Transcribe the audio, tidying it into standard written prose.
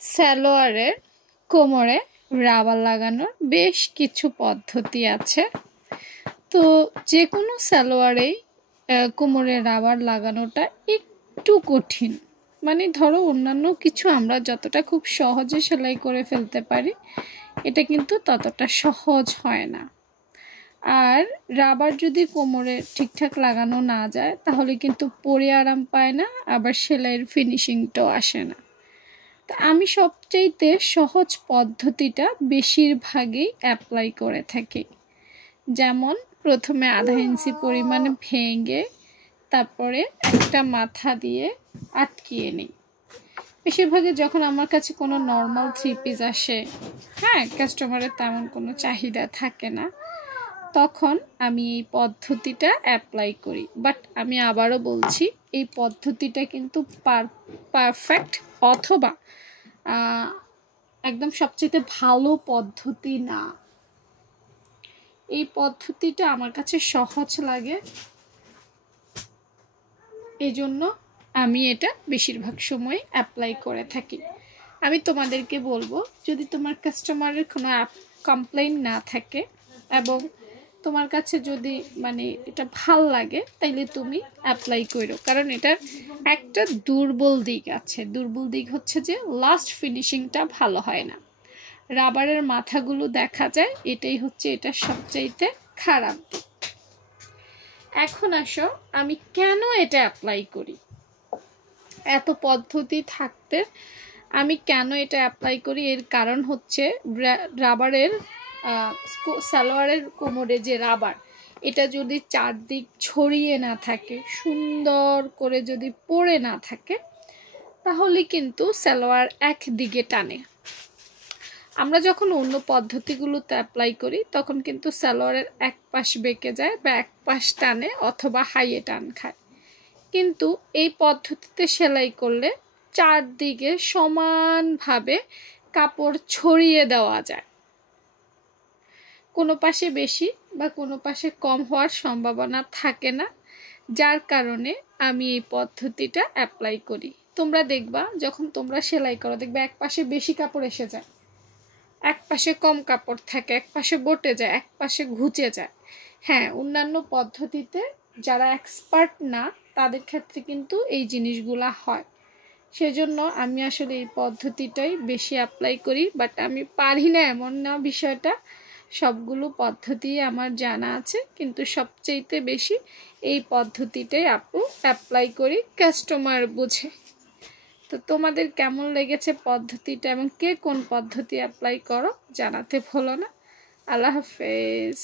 সালোয়ারের কোমরে রাবার লাগানোর বেশ কিছু পদ্ধতি আছে। তো যে কোনো সালোয়ারেই কোমরে রাবার লাগানোটা একটু কঠিন। মানে ধরো অন্যান্য কিছু আমরা যতটা খুব সহজে সেলাই করে ফেলতে পারি, এটা কিন্তু ততটা সহজ হয় না। আর রাবার যদি কোমরে ঠিকঠাক লাগানো না যায় তাহলে কিন্তু পরে আরাম পায় না, আবার সেলাইয়ের ফিনিশিংটাও আসে না। তা আমি সবচাইতে সহজ পদ্ধতিটা বেশিরভাগই অ্যাপ্লাই করে থাকি। যেমন প্রথমে আধা ইঞ্চি পরিমাণে ভেঙে তারপরে একটা মাথা দিয়ে আটকিয়ে নিই। বেশিরভাগই যখন আমার কাছে কোনো নর্মাল থ্রি পিস আসে, হ্যাঁ, কাস্টমারের তেমন কোনো চাহিদা থাকে না, তখন আমি এই পদ্ধতিটা অ্যাপ্লাই করি। বাট আমি আবারও বলছি, এই পদ্ধতিটা কিন্তু পারফেক্ট অথবা একদম সবচেয়ে ভালো পদ্ধতি না। এই পদ্ধতিটা আমার কাছে সহজ লাগে, এই জন্য আমি এটা বেশিরভাগ সময় অ্যাপ্লাই করে থাকি। আমি তোমাদেরকে বলবো, যদি তোমার কাস্টমারের কোনো কমপ্লেইন না থাকে এবং তোমার কাছে যদি মানে এটা ভাল লাগে, তাইলে তুমি অ্যাপ্লাই করো। কারণ এটার একটা দুর্বল দিক আছে। দুর্বল দিক হচ্ছে যে লাস্ট ফিনিশিংটা ভালো হয় না, রাবারের মাথাগুলো দেখা যায়, এটাই হচ্ছে এটার সবচাইতে খারাপ দিক। এখন আসো আমি কেন এটা অ্যাপ্লাই করি। এত পদ্ধতি থাকতে আমি কেন এটা অ্যাপ্লাই করি, এর কারণ হচ্ছে রাবারের সালোয়ারের কোমরে যে রাবার, এটা যদি চারদিক ছড়িয়ে না থাকে, সুন্দর করে যদি পড়ে না থাকে, তাহলে কিন্তু সালোয়ার একদিকে টানে। আমরা যখন অন্য পদ্ধতিগুলোতে অ্যাপ্লাই করি তখন কিন্তু সালোয়ারের এক পাশ বেঁকে যায় বা এক পাশ টানে অথবা হাইয়ে টান খায়। কিন্তু এই পদ্ধতিতে সেলাই করলে চারদিকে সমানভাবে কাপড় ছড়িয়ে দেওয়া যায়, কোনো পাশে বেশি বা কোনো পাশে কম হওয়ার সম্ভাবনা থাকে না। যার কারণে আমি এই পদ্ধতিটা অ্যাপ্লাই করি। তোমরা দেখবা যখন তোমরা সেলাই করো, দেখবে এক পাশে বেশি কাপড় এসে যায়, এক পাশে কম কাপড় থাকে, এক পাশে বটে যায়, এক পাশে ঘুচে যায়। হ্যাঁ, অন্যান্য পদ্ধতিতে যারা এক্সপার্ট না তাদের ক্ষেত্রে কিন্তু এই জিনিসগুলা হয়। সেজন্য আমি আসলে এই পদ্ধতিটাই বেশি অ্যাপ্লাই করি। বাট আমি পারি না এমন না বিষয়টা, সবগুলো পদ্ধতি আমার জানা আছে, কিন্তু সবচেয়ে বেশি এই পদ্ধতিটাই অ্যাপ্লাই করি কাস্টমার বুঝে। তো তোমাদের কেমন লেগেছে পদ্ধতিটা এবং কে কোন পদ্ধতি অ্যাপ্লাই করো জানাতে ভুলো না। আল্লাহ হাফেজ।